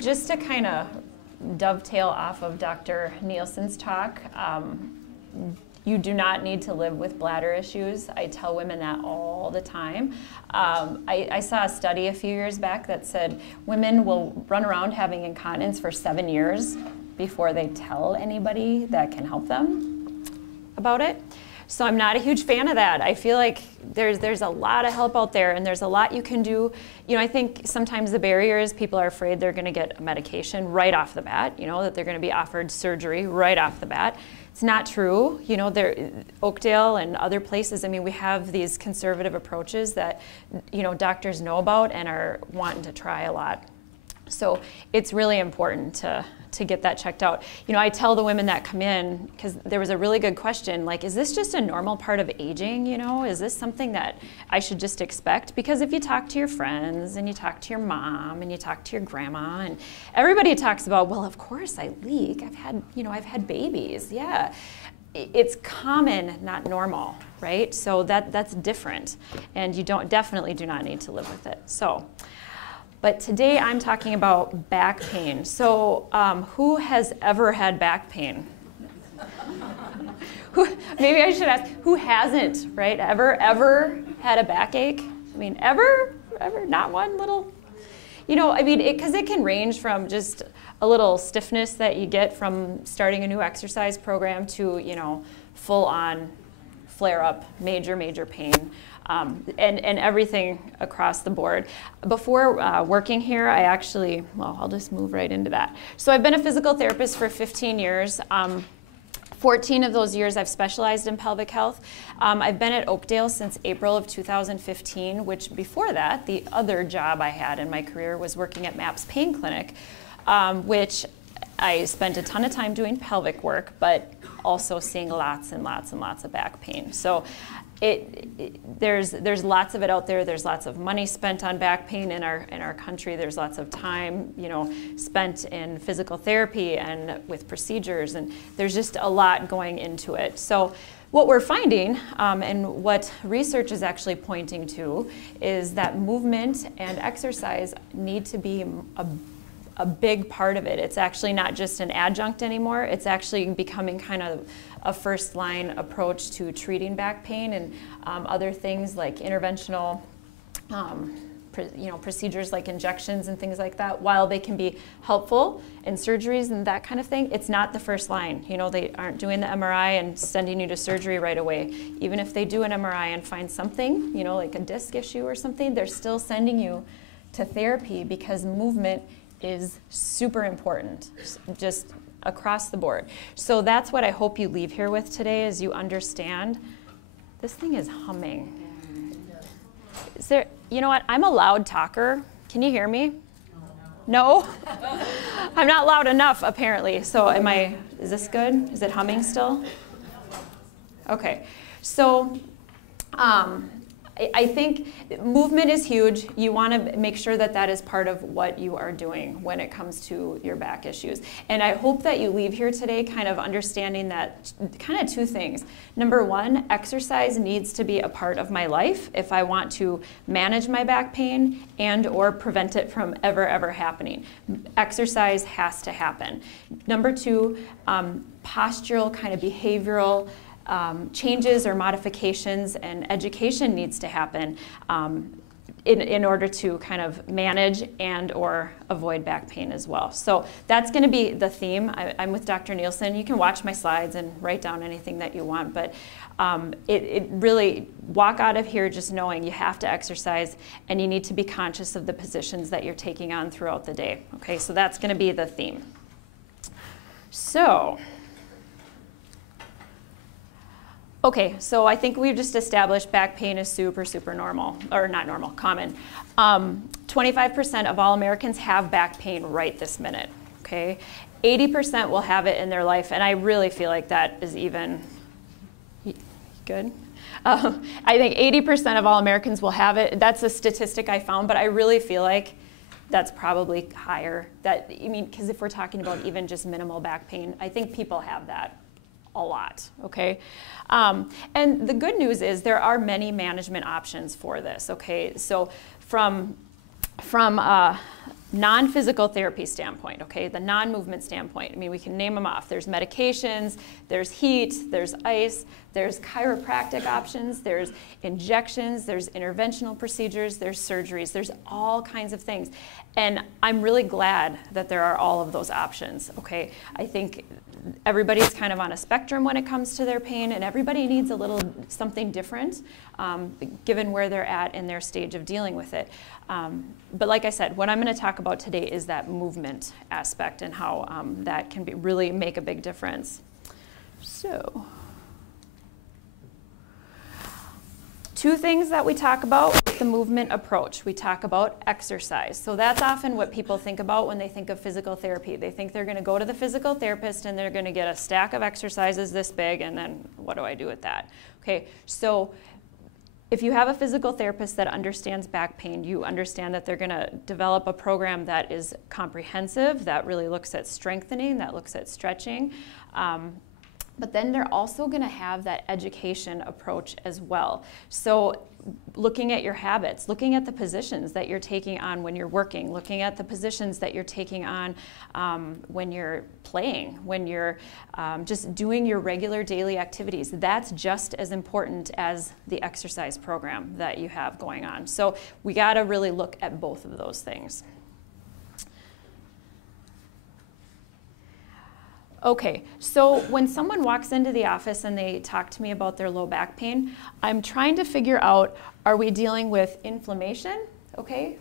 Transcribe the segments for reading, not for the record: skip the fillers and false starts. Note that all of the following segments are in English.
just to kind of dovetail off of Dr. Nielsen's talk, you do not need to live with bladder issues. I tell women that all the time. I saw a study a few years back that said women will run around having incontinence for 7 years before they tell anybody that can help them about it. So I'm not a huge fan of that. I feel like there's a lot of help out there, and there's a lot you can do. You know, I think sometimes the barrier is people are afraid they're going to get a medication right off the bat, you know, that they're going to be offered surgery right off the bat. It's not true. You know, Oakdale and other places, I mean, we have these conservative approaches that, you know, doctors know about and are wanting to try a lot. So it's really important to get that checked out. You know, I tell the women that come in, because there was a really good question, like, is this just a normal part of aging, you know? Is this something that I should just expect? Because if you talk to your friends, and you talk to your mom, and you talk to your grandma, and everybody talks about, well, of course I leak. I've had babies, yeah. It's common, not normal, right? So that's different, and you definitely do not need to live with it. So. But today I'm talking about back pain. So who has ever had back pain? Maybe I should ask, who hasn't, right? Ever had a backache? I mean, ever? Not one little? You know, I mean, because it can range from just a little stiffness that you get from starting a new exercise program to, you know, full-on flare-up, major pain. And everything across the board. Before working here, I actually, well, I'll just move right into that. So I've been a physical therapist for 15 years. 14 of those years I've specialized in pelvic health. I've been at Oakdale since April of 2015, which before that, the other job I had in my career was working at MAPS Pain Clinic, which I spent a ton of time doing pelvic work, but also seeing lots and lots of back pain. So there's lots of it out there. There's lots of money spent on back pain in our country. There's lots of time, you know, spent in physical therapy and with procedures, and there's just a lot going into it. So what we're finding, and what research is actually pointing to, is that movement and exercise need to be a big part of it. It's actually not just an adjunct anymore. It's actually becoming kind of a first-line approach to treating back pain and other things like interventional procedures like injections and things like that. While they can be helpful in surgeries and that kind of thing, it's not the first line. You know, they aren't doing the MRI and sending you to surgery right away. Even if they do an MRI and find something, you know, like a disc issue or something, they're still sending you to therapy because movement is super important, just across the board. So that's what I hope you leave here with today, is you understand this thing is humming. Is there, you know what, I'm a loud talker. Can you hear me? No? I'm not loud enough, apparently. So is this good? Is it humming still? Okay, so I think movement is huge. You want to make sure that that is part of what you are doing when it comes to your back issues. And I hope that you leave here today kind of understanding that kind of two things. Number one, exercise needs to be a part of my life if I want to manage my back pain and or prevent it from ever happening. Exercise has to happen. Number two, postural kind of behavioral changes or modifications and education needs to happen in order to kind of manage and or avoid back pain as well. So that's going to be the theme. I'm with Dr. Nielsen. You can watch my slides and write down anything that you want, but it really, walk out of here just knowing you have to exercise and you need to be conscious of the positions that you're taking on throughout the day. Okay, so that's going to be the theme. So, okay, so I think we've just established back pain is super normal, or not normal, common. 25% of all Americans have back pain right this minute, okay? 80% will have it in their life, and I really feel like that is even good. I think 80% of all Americans will have it. That's a statistic I found, but I really feel like that's probably higher. Because if we're talking about even just minimal back pain, I think people have that a lot, okay? And the good news is there are many management options for this, okay? So from non-physical therapy standpoint, okay, the non-movement standpoint, I mean, we can name them off. There's medications, there's heat, there's ice, there's chiropractic options, there's injections, there's interventional procedures, there's surgeries, there's all kinds of things. And I'm really glad that there are all of those options, okay? I think everybody's kind of on a spectrum when it comes to their pain, and everybody needs a little something different given where they're at in their stage of dealing with it. But like I said, what I'm going to talk about today is that movement aspect and how that can really make a big difference. So, two things that we talk about with the movement approach. We talk about exercise. So that's often what people think about when they think of physical therapy. They think they're going to go to the physical therapist and they're going to get a stack of exercises this big, and then what do I do with that? Okay, so if you have a physical therapist that understands back pain, you understand that they're going to develop a program that is comprehensive, that really looks at strengthening, that looks at stretching. But then they're also going to have that education approach as well. So looking at your habits, looking at the positions that you're taking on when you're working, looking at the positions that you're taking on when you're playing, when you're just doing your regular daily activities. That's just as important as the exercise program that you have going on. So we got to really look at both of those things. Okay, so when someone walks into the office and they talk to me about their low back pain, I'm trying to figure out, are we dealing with inflammation? Okay,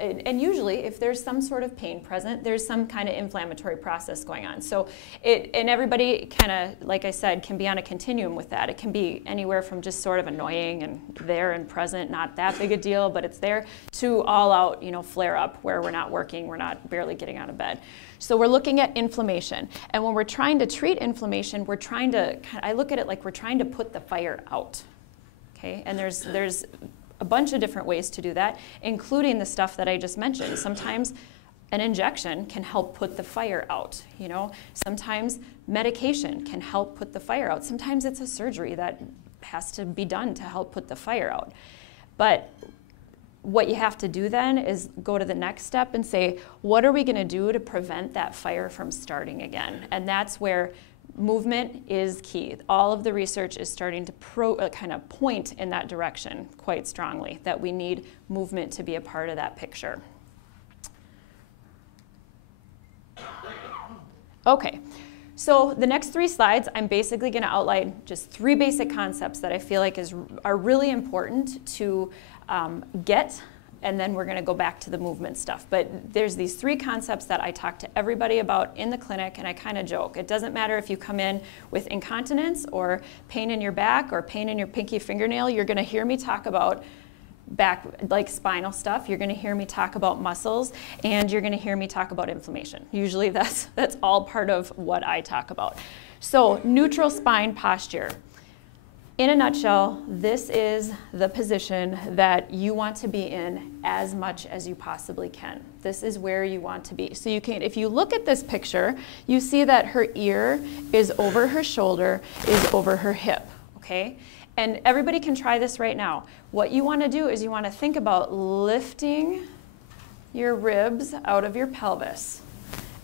and usually if there's some sort of pain present, there's some kind of inflammatory process going on. So and everybody kind of, like I said, can be on a continuum with that. It can be anywhere from just sort of annoying and there and present, not that big a deal, but it's there, to all out, flare up where we're not working, we're not barely getting out of bed. So we're looking at inflammation. And when we're trying to treat inflammation, I look at it like we're trying to put the fire out. Okay, and there's a bunch of different ways to do that, including the stuff that I just mentioned. Sometimes an injection can help put the fire out, Sometimes medication can help put the fire out. Sometimes it's a surgery that has to be done to help put the fire out. But what you have to do then is go to the next step and say, what are we going to do to prevent that fire from starting again? And that's where movement is key. All of the research is starting to kind of point in that direction quite strongly, that we need movement to be a part of that picture. Okay, so the next 3 slides, I'm basically going to outline just 3 basic concepts that I feel like are really important to get, and then we're going to go back to the movement stuff. But there's these 3 concepts that I talk to everybody about in the clinic, and I kind of joke. It doesn't matter if you come in with incontinence or pain in your back or pain in your pinky fingernail, you're going to hear me talk about back, like spinal stuff. You're going to hear me talk about muscles, and you're going to hear me talk about inflammation. Usually that's all part of what I talk about. So neutral spine posture. In a nutshell, this is the position that you want to be in as much as you possibly can. This is where you want to be. So if you look at this picture, you see that her ear is over her shoulder, is over her hip, okay? And everybody can try this right now. What you want to do is you want to think about lifting your ribs out of your pelvis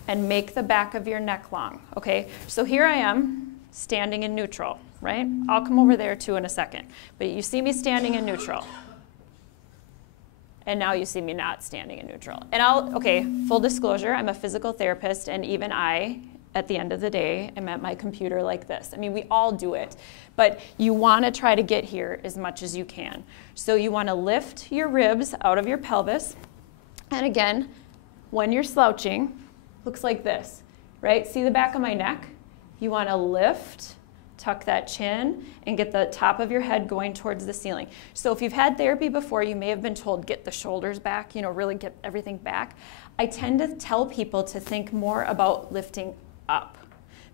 and make the back of your neck long, okay? So here I am, standing in neutral, right? I'll come over there too in a second. But you see me standing in neutral. And now you see me not standing in neutral. And okay, full disclosure, I'm a physical therapist, and even I, at the end of the day, am at my computer like this. I mean, we all do it. But you want to try to get here as much as you can. So you want to lift your ribs out of your pelvis. And again, when you're slouching, looks like this, right? See the back of my neck? You want to lift, tuck that chin, and get the top of your head going towards the ceiling. So if you've had therapy before, you may have been told, get the shoulders back, really get everything back. I tend to tell people to think more about lifting up,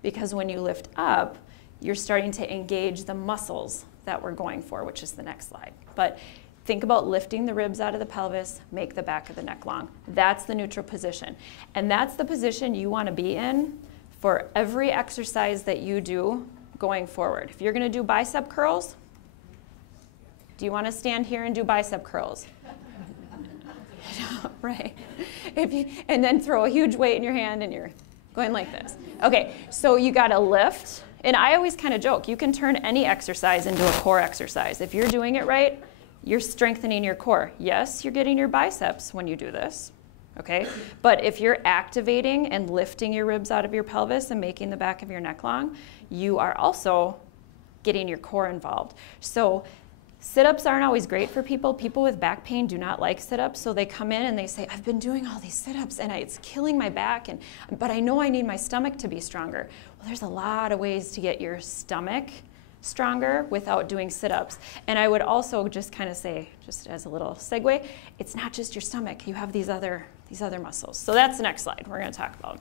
because when you lift up, you're starting to engage the muscles that we're going for, which is the next slide. But think about lifting the ribs out of the pelvis, make the back of the neck long. That's the neutral position. And that's the position you want to be in for every exercise that you do going forward. If you're going to do bicep curls, do you want to stand here and do bicep curls? Right. And then throw a huge weight in your hand and you're going like this. Okay, so you gotta lift. And I always kind of joke, you can turn any exercise into a core exercise. If you're doing it right, you're strengthening your core. Yes, you're getting your biceps when you do this, okay? But if you're activating and lifting your ribs out of your pelvis and making the back of your neck long, you are also getting your core involved. So sit-ups aren't always great for people. People with back pain do not like sit-ups, so they come in and they say, I've been doing all these sit-ups and it's killing my back, but I know I need my stomach to be stronger. Well, there's a lot of ways to get your stomach stronger without doing sit-ups. And I would also just kind of say, just as a little segue, it's not just your stomach. You have these other muscles. So that's the next slide we're going to talk about.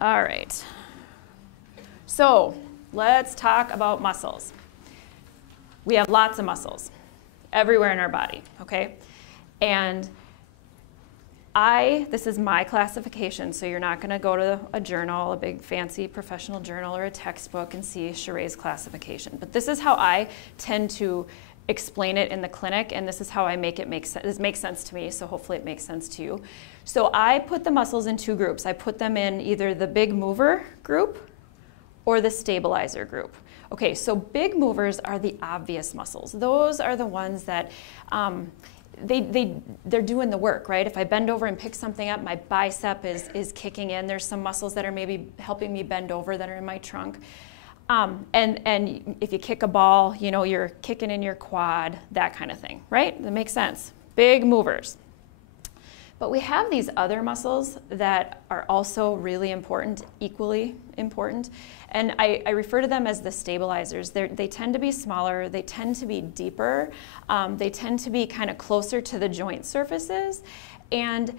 All right. So let's talk about muscles. We have lots of muscles everywhere in our body, okay? And this is my classification, so you're not gonna go to a journal, a big fancy professional journal or a textbook and see Sheree's classification. But this is how I tend to explain it in the clinic, and this is how I make it make sense. This makes sense to me, so hopefully it makes sense to you. So I put the muscles in two groups. I put them in either the big mover group or the stabilizer group. Okay, so big movers are the obvious muscles. Those are the ones that they're doing the work, right? If I bend over and pick something up, my bicep is kicking in. There's some muscles that are maybe helping me bend over that are in my trunk. And if you kick a ball, you know, you're kicking in your quad, that kind of thing, right? That makes sense. Big movers. But we have these other muscles that are also really important, equally important. And I refer to them as the stabilizers. They tend to be smaller, they tend to be deeper, they tend to be kind of closer to the joint surfaces, and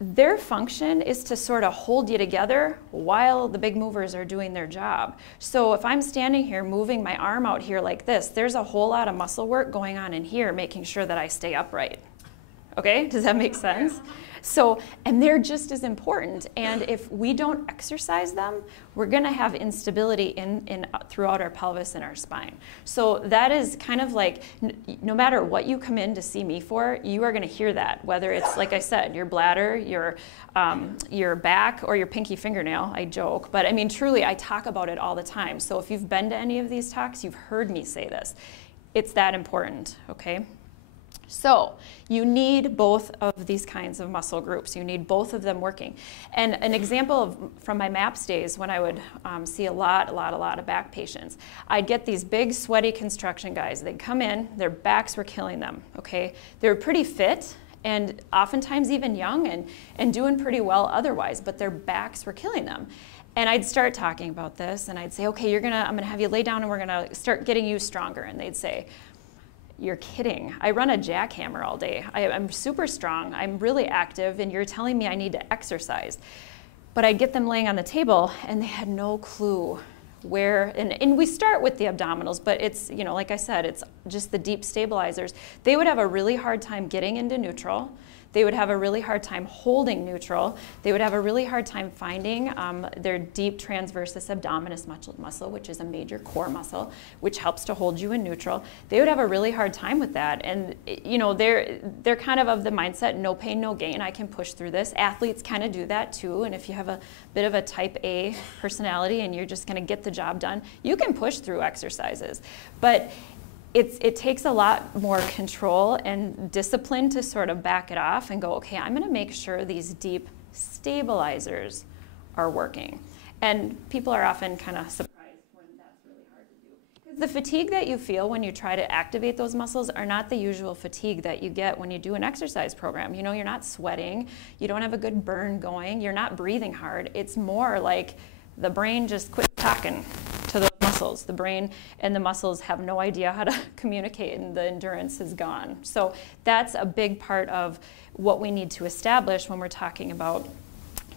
their function is to sort of hold you together while the big movers are doing their job. So if I'm standing here moving my arm out here like this, there's a whole lot of muscle work going on in here making sure that I stay upright. Okay, does that make sense? So, and they're just as important. And if we don't exercise them, we're gonna have instability throughout our pelvis and our spine. So that is kind of like, no matter what you come in to see me for, you are gonna hear that, whether it's, like I said, your bladder, your back, or your pinky fingernail. I joke, but I mean, truly, I talk about it all the time. So if you've been to any of these talks, you've heard me say this. It's that important, okay? So you need both of these kinds of muscle groups. You need both of them working. And an example from my MAPS days when I would see a lot of back patients, I'd get these big sweaty construction guys. They'd come in, their backs were killing them, okay? They were pretty fit and oftentimes even young and doing pretty well otherwise, but their backs were killing them. And I'd start talking about this and I'd say, okay, I'm gonna have you lay down and we're gonna start getting you stronger. And they'd say, you're kidding. I run a jackhammer all day. I'm super strong. I'm really active, and you're telling me I need to exercise. But I'd get them laying on the table, and they had no clue where, and we start with the abdominals, but it's, you know, like I said, it's just the deep stabilizers. They would have a really hard time getting into neutral. They would have a really hard time holding neutral. They would have a really hard time finding their deep transversus abdominis muscle, which is a major core muscle, which helps to hold you in neutral. They would have a really hard time with that. And you know, they're kind of the mindset, no pain, no gain. I can push through this. Athletes kind of do that too. And if you have a bit of a type A personality and you're just going to get the job done, you can push through exercises. But it takes a lot more control and discipline to sort of back it off and go, okay, I'm gonna make sure these deep stabilizers are working. And people are often kind of surprised when that's really hard to do. Because the fatigue that you feel when you try to activate those muscles are not the usual fatigue that you get when you do an exercise program. You know, you're not sweating, you don't have a good burn going, you're not breathing hard. It's more like the brain just quit talking to those muscles. The brain and the muscles have no idea how to communicate, and the endurance is gone. So that's a big part of what we need to establish when we're talking about,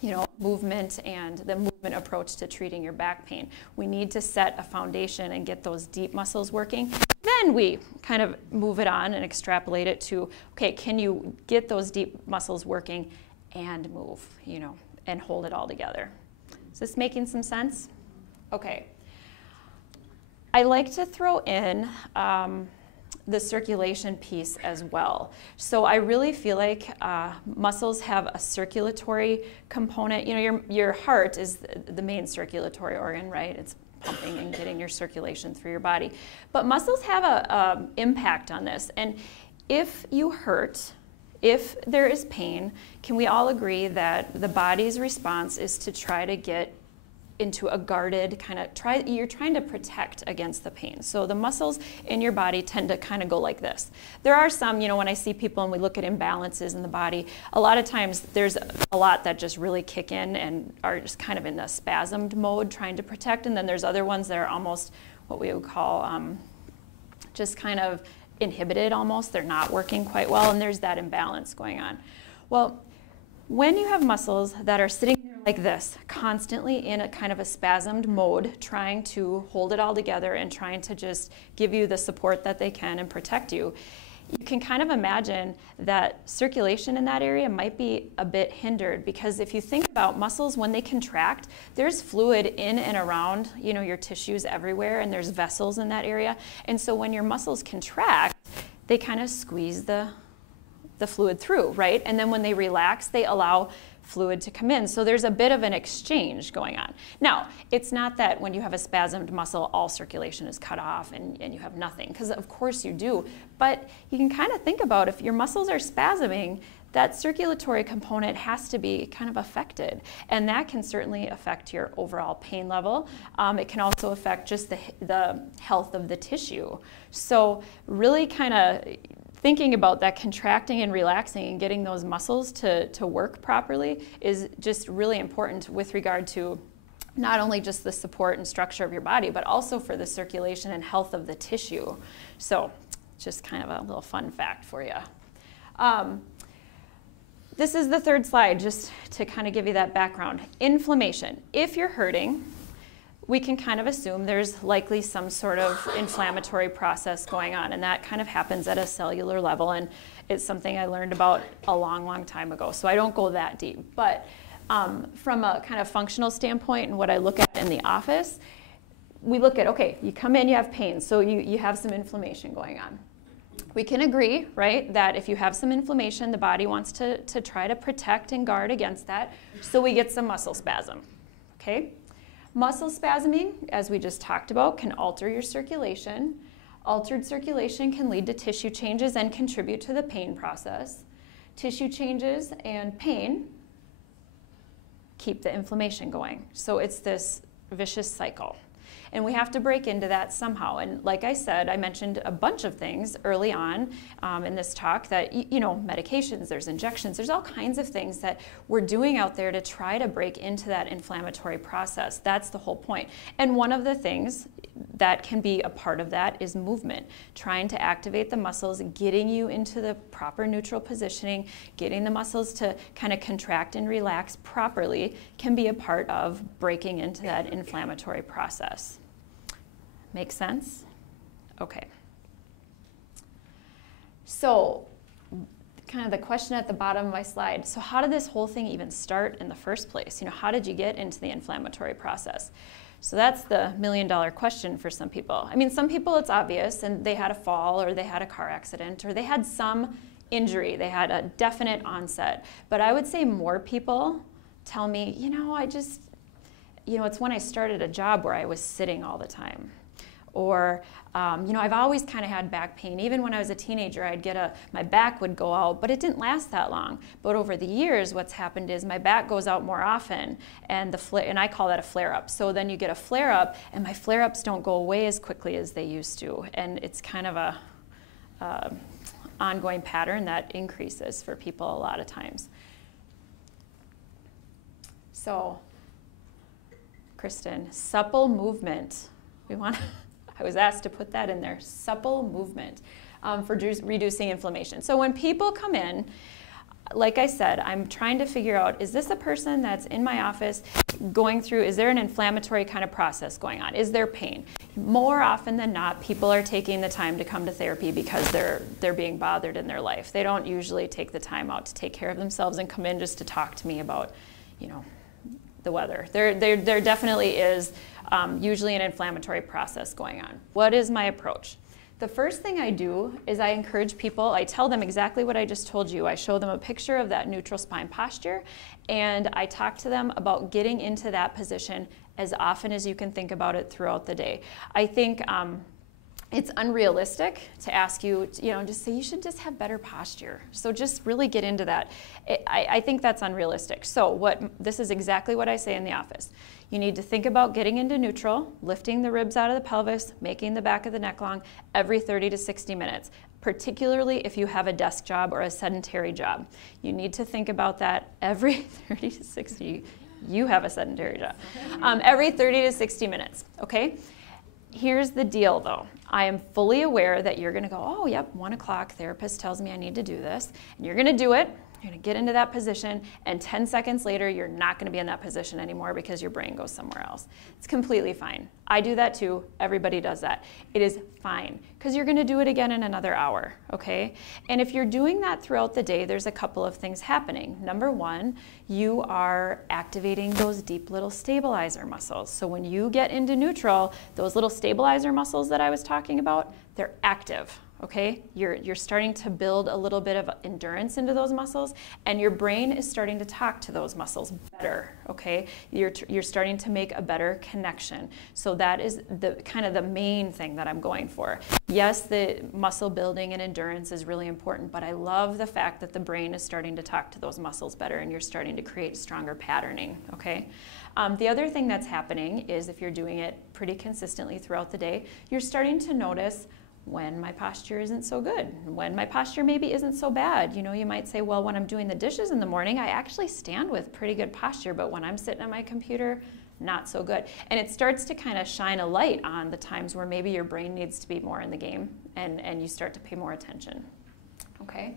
you know, movement and the movement approach to treating your back pain. We need to set a foundation and get those deep muscles working. Then we kind of move it on and extrapolate it to, okay, can you get those deep muscles working and move, you know, and hold it all together? Is this making some sense? Okay. I like to throw in the circulation piece as well. So I really feel like muscles have a circulatory component. You know, your heart is the main circulatory organ, right? It's pumping and getting your circulation through your body. But muscles have a impact on this. And if you hurt, if there is pain, can we all agree that the body's response is to try to get into a guarded kind of, you're trying to protect against the pain. So the muscles in your body tend to kind of go like this. There are some, you know, when I see people and we look at imbalances in the body, a lot of times there's a lot that just really kick in and are just kind of in the spasmed mode trying to protect, and then there's other ones that are almost what we would call just kind of inhibited almost. They're not working quite well, and there's that imbalance going on. Well, when you have muscles that are sitting there like this, constantly in a kind of a spasmed mode, trying to hold it all together and trying to just give you the support that they can and protect you, you can kind of imagine that circulation in that area might be a bit hindered, because if you think about muscles, when they contract, there's fluid in and around, you know, your tissues everywhere, and there's vessels in that area. And so when your muscles contract, they kind of squeeze the fluid through, right? And then when they relax, they allow fluid to come in. So there's a bit of an exchange going on. Now, it's not that when you have a spasmed muscle, all circulation is cut off and you have nothing, because of course you do. But you can kind of think about, if your muscles are spasming, that circulatory component has to be kind of affected. And that can certainly affect your overall pain level. It can also affect just the health of the tissue. So really kind of thinking about that contracting and relaxing and getting those muscles to work properly is just really important with regard to not only just the support and structure of your body, but also for the circulation and health of the tissue. So just kind of a little fun fact for you. This is the third slide, just to kind of give you that background. Inflammation. If you're hurting, we can kind of assume there's likely some sort of inflammatory process going on, and that kind of happens at a cellular level, and it's something I learned about a long, long time ago, so I don't go that deep. But from a kind of functional standpoint and what I look at in the office, we look at, okay, you come in, you have pain, so you have some inflammation going on. We can agree, right, that if you have some inflammation, the body wants to try to protect and guard against that, so we get some muscle spasm, okay? Muscle spasming, as we just talked about, can alter your circulation. Altered circulation can lead to tissue changes and contribute to the pain process. Tissue changes and pain keep the inflammation going. So it's this vicious cycle. And we have to break into that somehow. And like I said, I mentioned a bunch of things early on in this talk that, you know, medications, there's injections, there's all kinds of things that we're doing out there to try to break into that inflammatory process. That's the whole point. And one of the things that can be a part of that is movement, trying to activate the muscles, getting you into the proper neutral positioning, getting the muscles to kind of contract and relax properly can be a part of breaking into that inflammatory process. Make sense? Okay. So, kind of the question at the bottom of my slide, so how did this whole thing even start in the first place? You know, how did you get into the inflammatory process? So that's the million-dollar question for some people. I mean, some people it's obvious, and they had a fall, or they had a car accident, or they had some injury, they had a definite onset. But I would say more people tell me, you know, it's when I started a job where I was sitting all the time. Or, you know, I've always kind of had back pain. Even when I was a teenager, my back would go out, but it didn't last that long. But over the years, what's happened is my back goes out more often, and I call that a flare-up. So then you get a flare-up, and my flare-ups don't go away as quickly as they used to. And it's kind of a ongoing pattern that increases for people a lot of times. So, Kristen, supple movement. I was asked to put that in there, supple movement for reducing inflammation. So when people come in, like I said, I'm trying to figure out, is this a person that's in my office going through, is there an inflammatory kind of process going on? Is there pain? More often than not, people are taking the time to come to therapy because they're being bothered in their life. They don't usually take the time out to take care of themselves and come in just to talk to me about, you know, the weather. There definitely is usually an inflammatory process going on. What is my approach? The first thing I do is I encourage people, I tell them exactly what I just told you. I show them a picture of that neutral spine posture, and I talk to them about getting into that position as often as you can think about it throughout the day. I think it's unrealistic to ask you, just say you should just have better posture. So just really get into that. I think that's unrealistic. So this is exactly what I say in the office. You need to think about getting into neutral, lifting the ribs out of the pelvis, making the back of the neck long every 30 to 60 minutes, particularly if you have a desk job or a sedentary job. You need to think about that every 30 to 60. You have a sedentary job. Every 30 to 60 minutes, okay? Here's the deal though. I am fully aware that you're gonna go, oh yep, 1 o'clock, therapist tells me I need to do this, and you're gonna do it. You're gonna get into that position, and 10 seconds later, you're not gonna be in that position anymore because your brain goes somewhere else. It's completely fine. I do that too. Everybody does that. It is fine, because you're gonna do it again in another hour, okay? And if you're doing that throughout the day, there's a couple of things happening. Number one, you are activating those deep little stabilizer muscles. So when you get into neutral, those little stabilizer muscles that I was talking about, they're active. Okay, you're starting to build a little bit of endurance into those muscles, and your brain is starting to talk to those muscles better. Okay, you're starting to make a better connection. So that is the kind of the main thing that I'm going for. Yes, the muscle building and endurance is really important, but I love the fact that the brain is starting to talk to those muscles better, and you're starting to create stronger patterning. Okay. The other thing that's happening is if you're doing it pretty consistently throughout the day, you're starting to notice when my posture isn't so good, when my posture maybe isn't so bad. You might say, well, when I'm doing the dishes in the morning, I actually stand with pretty good posture, but when I'm sitting on my computer, not so good. And it starts to kind of shine a light on the times where maybe your brain needs to be more in the game, and you start to pay more attention. Okay?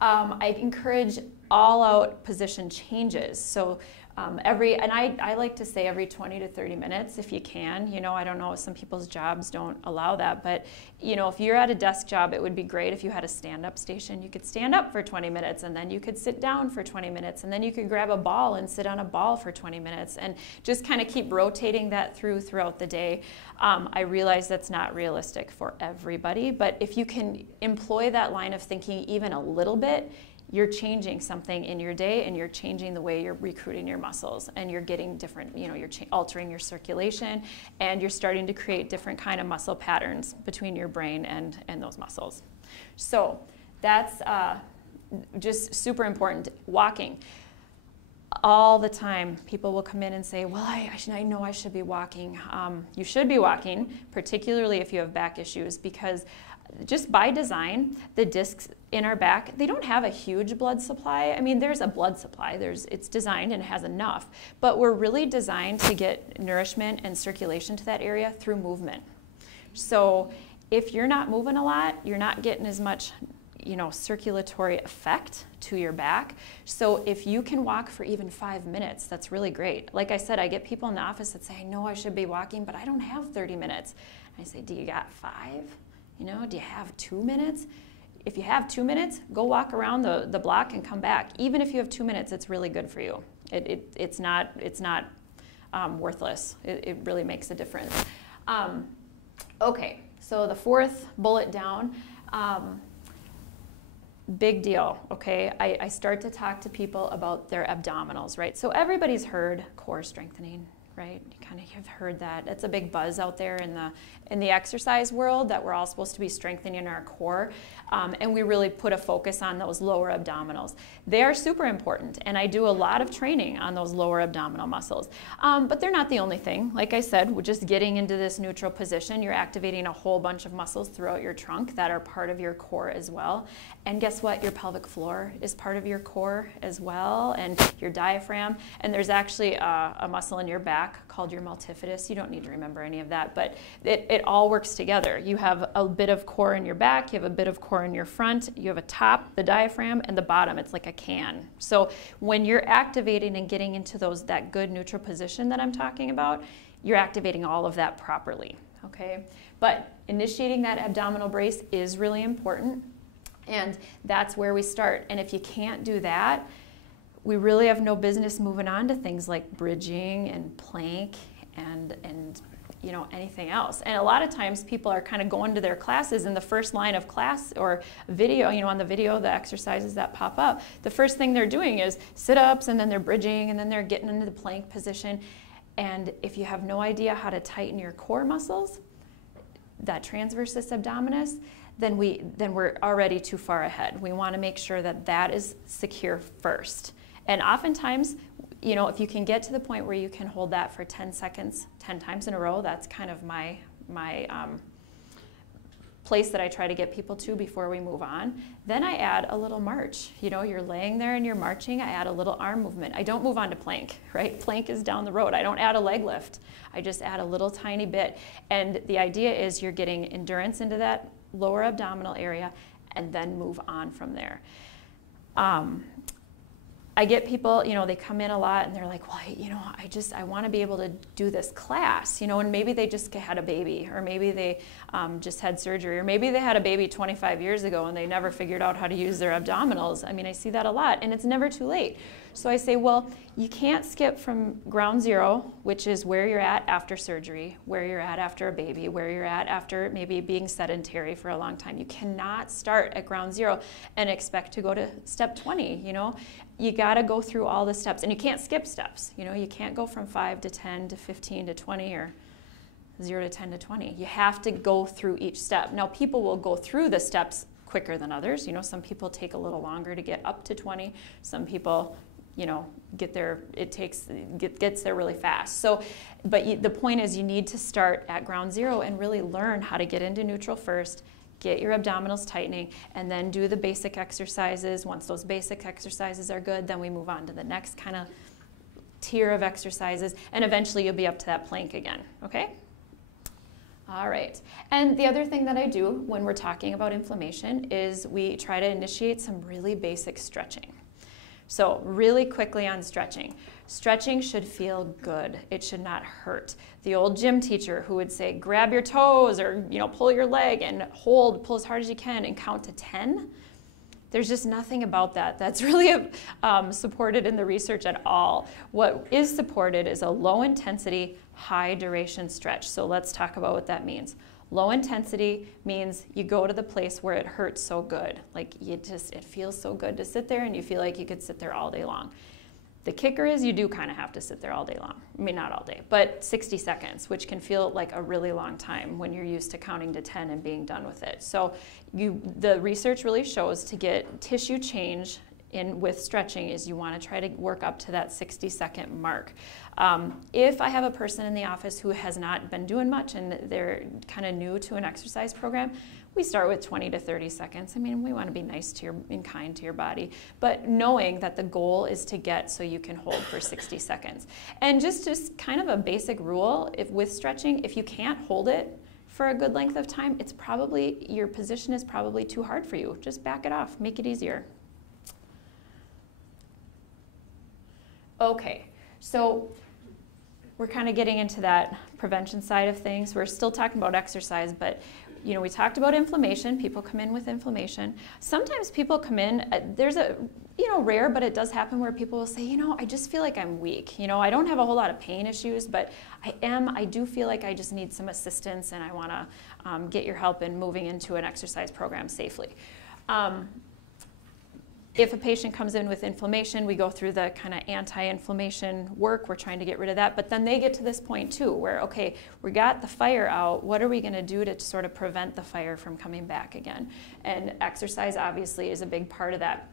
I encourage all-out position changes. So I like to say every 20 to 30 minutes if you can. I don't know, some people's jobs don't allow that, but if you're at a desk job, it would be great if you had a stand-up station. You could stand up for 20 minutes, and then you could sit down for 20 minutes, and then you could grab a ball and sit on a ball for 20 minutes, and just kind of keep rotating that throughout the day. I realize that's not realistic for everybody, but if you can employ that line of thinking even a little bit, you're changing something in your day, and you're changing the way you're recruiting your muscles, and you're getting different, you're altering your circulation, and you're starting to create different kind of muscle patterns between your brain and those muscles. So that's just super important. Walking. All the time, people will come in and say, well, I know I should be walking. You should be walking, particularly if you have back issues, because just by design, the discs in our back, they don't have a huge blood supply. I mean, there's a blood supply. It's designed and it has enough, but we're really designed to get nourishment and circulation to that area through movement. So if you're not moving a lot, you're not getting as much circulatory effect to your back. So if you can walk for even 5 minutes, that's really great. Like I said, I get people in the office that say, I know I should be walking, but I don't have 30 minutes. I say, do you got 5? Do you have 2 minutes? If you have 2 minutes, go walk around the block and come back. Even if you have 2 minutes, it's really good for you. It's not worthless. It really makes a difference. Okay, so the fourth bullet down, big deal, okay? I start to talk to people about their abdominals, right? So everybody's heard core strengthening, right? You kind of have heard that. It's a big buzz out there in the exercise world that we're all supposed to be strengthening our core, and we really put a focus on those lower abdominals. They are super important, and I do a lot of training on those lower abdominal muscles, but they're not the only thing. Like I said, we're just getting into this neutral position. You're activating a whole bunch of muscles throughout your trunk that are part of your core as well. And guess what? Your pelvic floor is part of your core as well, and your diaphragm. And there's actually a muscle in your back called your multifidus. You don't need to remember any of that, but it all works together. You have a bit of core in your back, you have a bit of core in your front, you have a top, the diaphragm, and the bottom. It's like a can. So when you're activating and getting into that good neutral position that I'm talking about, you're activating all of that properly, okay? But initiating that abdominal brace is really important, and that's where we start. And if you can't do that, we really have no business moving on to things like bridging and plank and you know, anything else. And a lot of times people are kind of going to their classes, and the first line of class or video, you know, on the video, the exercises that pop up, the first thing they're doing is sit-ups, and then they're bridging, and then they're getting into the plank position. And if you have no idea how to tighten your core muscles, that transversus abdominis, then we're already too far ahead. We want to make sure that that is secure first. And oftentimes, you know, if you can get to the point where you can hold that for 10 seconds, 10 times in a row, that's kind of my place that I try to get people to before we move on. Then I add a little march. You know, you're laying there and you're marching, I add a little arm movement. I don't move on to plank, right? Plank is down the road. I don't add a leg lift. I just add a little tiny bit. And the idea is you're getting endurance into that lower abdominal area and then move on from there. I get people, you know, they come in a lot and they're like, well, you know, I want to be able to do this class, you know, and maybe they just had a baby, or maybe they just had surgery, or maybe they had a baby 25 years ago and they never figured out how to use their abdominals. I mean, I see that a lot, and it's never too late. So I say, well, you can't skip from ground zero, which is where you're at after surgery, where you're at after a baby, where you're at after maybe being sedentary for a long time. You cannot start at ground zero and expect to go to step 20, you know. You gotta go through all the steps, and you can't skip steps. You know, you can't go from 5 to 10 to 15 to 20 or 0 to 10 to 20. You have to go through each step. Now, people will go through the steps quicker than others. You know, some people take a little longer to get up to 20. Some people, you know, gets there really fast. So, but the point is, you need to start at ground zero and really learn how to get into neutral first, get your abdominals tightening, and then do the basic exercises. Once those basic exercises are good, then we move on to the next kind of tier of exercises, and eventually you'll be up to that plank again, okay? All right, and the other thing that I do when we're talking about inflammation is we try to initiate some really basic stretching. So really quickly on stretching. Stretching should feel good. It should not hurt. The old gym teacher who would say, grab your toes, or, you know, pull your leg and pull as hard as you can and count to 10. There's just nothing about that that's really supported in the research at all. What is supported is a low intensity, high duration stretch. So let's talk about what that means. Low intensity means you go to the place where it hurts so good. Like it feels so good to sit there, and you feel like you could sit there all day long. The kicker is you do kind of have to sit there all day long. I mean, not all day, but 60 seconds, which can feel like a really long time when you're used to counting to 10 and being done with it. So the research really shows to get tissue change with stretching is you want to try to work up to that 60-second mark. If I have a person in the office who has not been doing much and they're kind of new to an exercise program, we start with 20 to 30 seconds. I mean, we want to be nice to and kind to your body, but knowing that the goal is to get so you can hold for 60 seconds. And just kind of a basic rule, with stretching, if you can't hold it for a good length of time, it's probably, your position is probably too hard for you. Just back it off, make it easier. Okay, so we're kind of getting into that prevention side of things. We're still talking about exercise, but you know, we talked about inflammation. People come in with inflammation. Sometimes people come in, there's a, you know, rare, but it does happen where people will say, you know, I just feel like I'm weak. You know, I don't have a whole lot of pain issues, but I do feel like I just need some assistance, and I want to get your help in moving into an exercise program safely. If a patient comes in with inflammation, we go through the kind of anti-inflammation work. We're trying to get rid of that. But then they get to this point too where, okay, we got the fire out. What are we going to do to sort of prevent the fire from coming back again? And exercise obviously is a big part of that.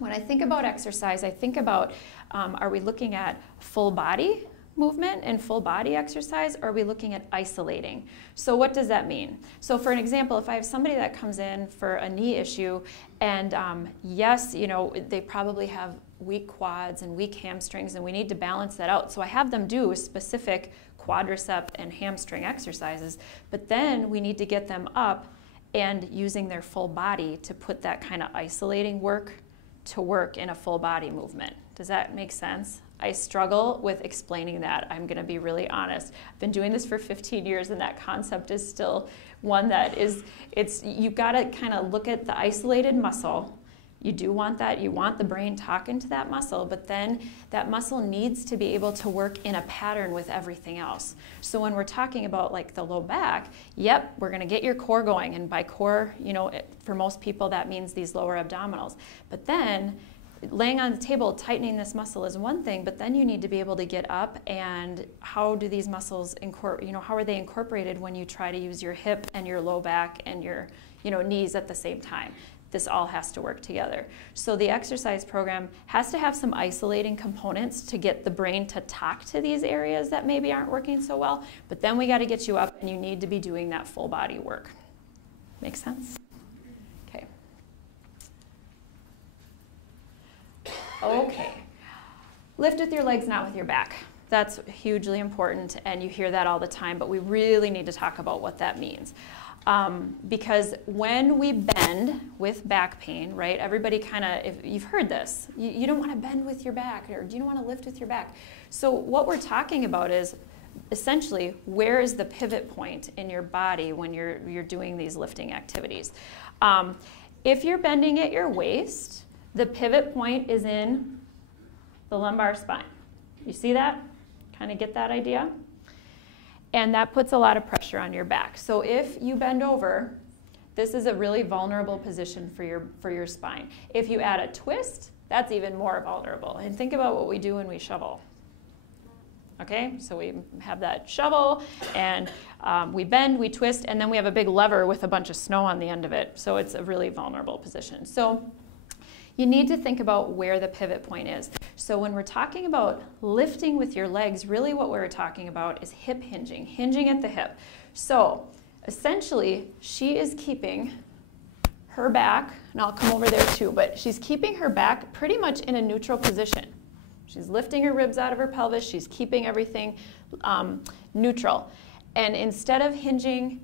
When I think about exercise, I think about, are we looking at full body movement and full body exercise, or are we looking at isolating? So what does that mean? So for an example, if I have somebody that comes in for a knee issue, and yes, you know, they probably have weak quads and weak hamstrings, and we need to balance that out. So I have them do specific quadricep and hamstring exercises, but then we need to get them up and using their full body to put that kind of isolating work to work in a full body movement. Does that make sense? I struggle with explaining that. I'm going to be really honest. I've been doing this for 15 years, and that concept is still one that is, you've got to kind of look at the isolated muscle, You do want that. You want the brain talking to that muscle, but then that muscle needs to be able to work in a pattern with everything else. So when we're talking about like the low back, yep, we're going to get your core going. And by core, you know, for most people, that means these lower abdominals. But then laying on the table, tightening this muscle is one thing, but then you need to be able to get up, and how do these muscles, how are they incorporated when you try to use your hip and your low back and your, knees at the same time? This all has to work together. So the exercise program has to have some isolating components to get the brain to talk to these areas that maybe aren't working so well, but then we got to get you up and you need to be doing that full body work. Make sense? Okay. Okay. Lift with your legs, not with your back. That's hugely important, and you hear that all the time, but we really need to talk about what that means. Because when we bend with back pain, right, everybody if you've heard this, you don't want to bend with your back, or you don't want to lift with your back. So what we're talking about is essentially, where is the pivot point in your body when you're doing these lifting activities? If you're bending at your waist, the pivot point is in the lumbar spine. You see that? Kind of get that idea? And that puts a lot of pressure on your back. So if you bend over, this is a really vulnerable position for your spine. If you add a twist, that's even more vulnerable. And think about what we do when we shovel. Okay, so we have that shovel, and we bend, we twist, and then we have a big lever with a bunch of snow on the end of it. So it's a really vulnerable position. So you need to think about where the pivot point is. So when we're talking about lifting with your legs, really what we're talking about is hip hinging at the hip. So essentially, she is keeping her back, and I'll come over there too, but she's keeping her back pretty much in a neutral position. She's lifting her ribs out of her pelvis, she's keeping everything neutral. And instead of hinging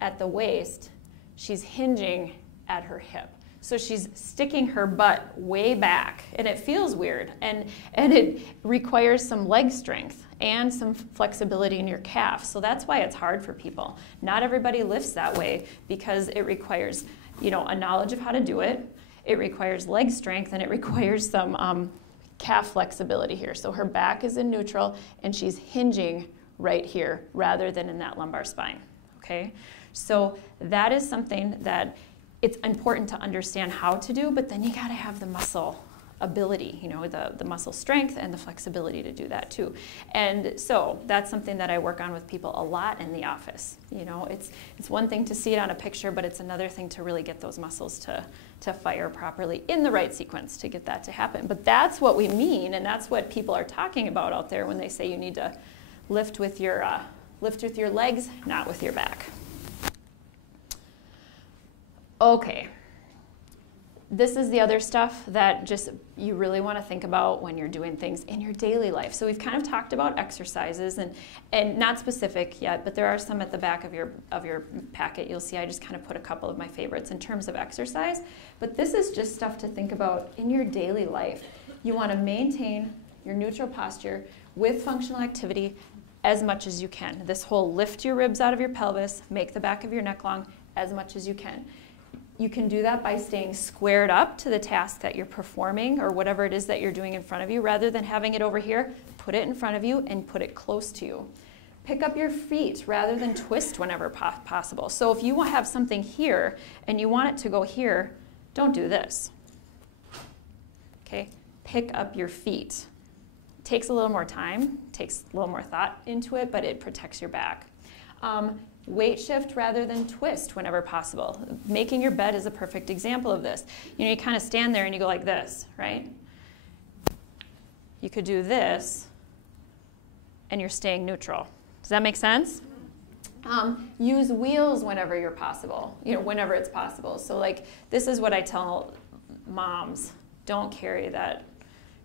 at the waist, she's hinging at her hip. So she's sticking her butt way back, and it feels weird, and it requires some leg strength and some flexibility in your calf. So that's why it's hard for people. Not everybody lifts that way because it requires, a knowledge of how to do it. It requires leg strength, and it requires some calf flexibility here. So her back is in neutral, and she's hinging right here rather than in that lumbar spine. Okay, so that is something that it's important to understand how to do, but then you got to have the muscle ability, the muscle strength and the flexibility to do that too. And so that's something that I work on with people a lot in the office. It's one thing to see it on a picture, but it's another thing to really get those muscles to fire properly in the right sequence to get that to happen. But that's what we mean, and that's what people are talking about out there when they say you need to lift with your legs, not with your back. Okay, this is the other stuff that just you really want to think about when you're doing things in your daily life. So we've kind of talked about exercises, and not specific yet, but there are some at the back of your packet. You'll see I just kind of put a couple of my favorites in terms of exercise, but this is just stuff to think about in your daily life. You want to maintain your neutral posture with functional activity as much as you can. This whole lift your ribs out of your pelvis, make the back of your neck long as much as you can. You can do that by staying squared up to the task that you're performing or whatever it is that you're doing in front of you. Rather than having it over here, put it in front of you and put it close to you. Pick up your feet rather than twist whenever possible. So if you have something here and you want it to go here, don't do this. Okay? Pick up your feet. It takes a little more time, takes a little more thought into it, but it protects your back. Weight shift rather than twist whenever possible. Making your bed is a perfect example of this. You kind of stand there and you go like this, right? You could do this and you're staying neutral. Does that make sense? Use wheels whenever you're possible, whenever it's possible. So like this is what I tell moms. Don't carry that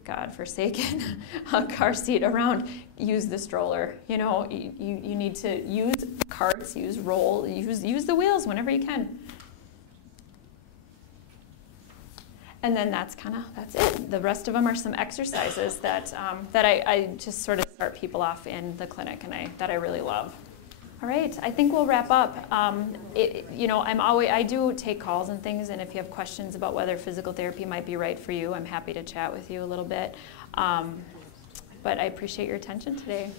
God-forsaken car seat around. Use the stroller. You need to use carts, use use the wheels whenever you can. And then that's it. The rest of them are some exercises that I just sort of start people off in the clinic, and that I really love. All right, I think we'll wrap up. You know, I do take calls and things, and if you have questions about whether physical therapy might be right for you, I'm happy to chat with you a little bit. But I appreciate your attention today.